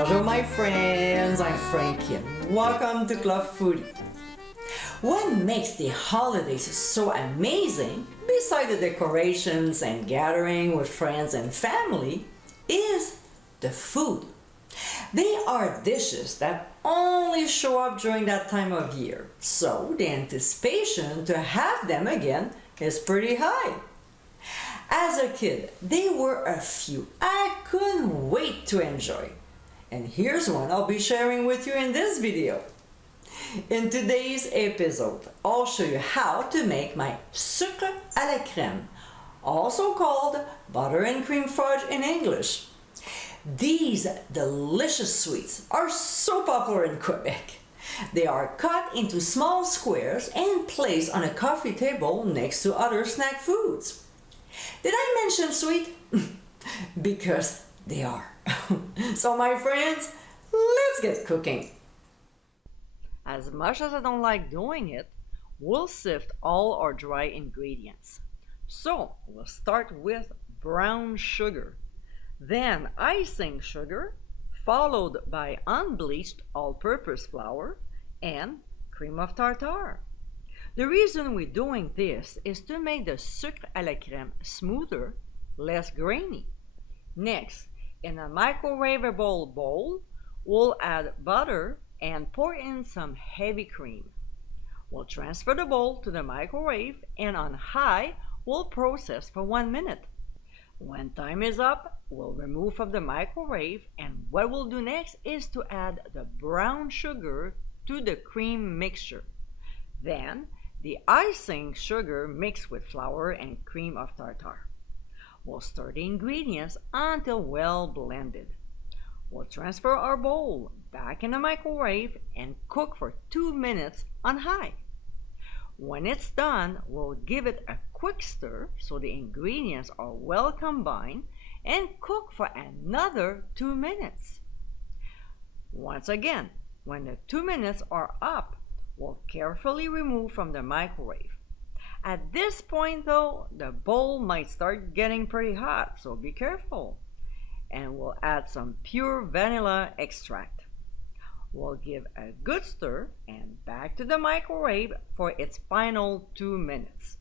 Bonjour my friends, I'm Frankie and welcome to Club Foodie. What makes the holidays so amazing, besides the decorations and gathering with friends and family, is the food. They are dishes that only show up during that time of year, so the anticipation to have them again is pretty high. As a kid, there were a few I couldn't wait to enjoy. And here's one I'll be sharing with you in this video. In today's episode, I'll show you how to make my Sucre à la crème, also called butter and cream fudge in English. These delicious sweets are so popular in Quebec. They are cut into small squares and placed on a coffee table next to other snack foods. Did I mention sweet? Because they are. So my friends, let's get cooking. As much as I don't like doing it, we'll sift all our dry ingredients. So we'll start with brown sugar, then icing sugar, followed by unbleached all-purpose flour and cream of tartar. The reason we're doing this is to make the sucre à la crème smoother, less grainy. Next, in a microwavable bowl, we'll add butter and pour in some heavy cream. We'll transfer the bowl to the microwave and on high, we'll process for 1 minute. When time is up, we'll remove from the microwave, and what we'll do next is to add the brown sugar to the cream mixture. Then, the icing sugar mixed with flour and cream of tartar. We'll stir the ingredients until well blended. We'll transfer our bowl back in the microwave and cook for 2 minutes on high. When it's done, we'll give it a quick stir so the ingredients are well combined and cook for another 2 minutes. Once again, when the 2 minutes are up, we'll carefully remove from the microwave. At this point though, the bowl might start getting pretty hot, so be careful. And we'll add some pure vanilla extract. We'll give a good stir and back to the microwave for its final 2 minutes.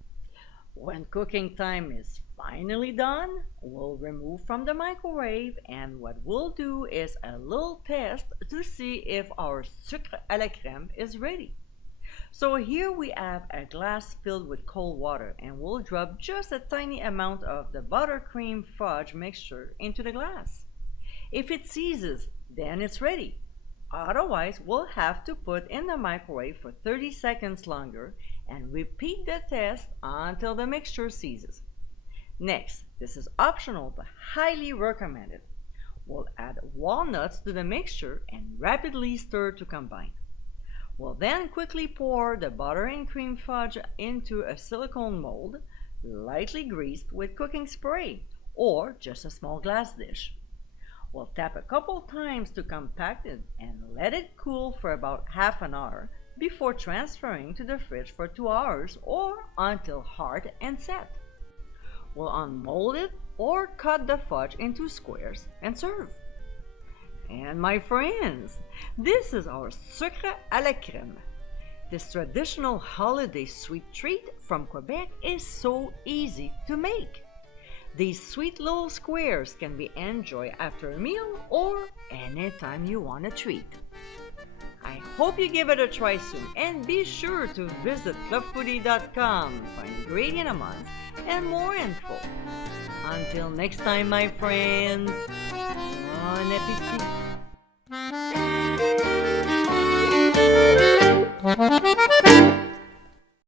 When cooking time is finally done, we'll remove from the microwave, and what we'll do is a little test to see if our sucre à la crème is ready. So here we have a glass filled with cold water, and we'll drop just a tiny amount of the buttercream fudge mixture into the glass. If it seizes, then it's ready. Otherwise, we'll have to put in the microwave for 30 seconds longer and repeat the test until the mixture seizes. Next, this is optional but highly recommended. We'll add walnuts to the mixture and rapidly stir to combine. We'll then quickly pour the butter and cream fudge into a silicone mold, lightly greased with cooking spray, or just a small glass dish. We'll tap a couple times to compact it and let it cool for about half an hour before transferring to the fridge for 2 hours or until hard and set. We'll unmold it or cut the fudge into squares and serve. And my friends, this is our sucre à la crème. This traditional holiday sweet treat from Quebec is so easy to make. These sweet little squares can be enjoyed after a meal or anytime you want a treat. I hope you give it a try soon, and be sure to visit clubfoodie.com for ingredient amounts and more info. Until next time, my friends, bon appétit!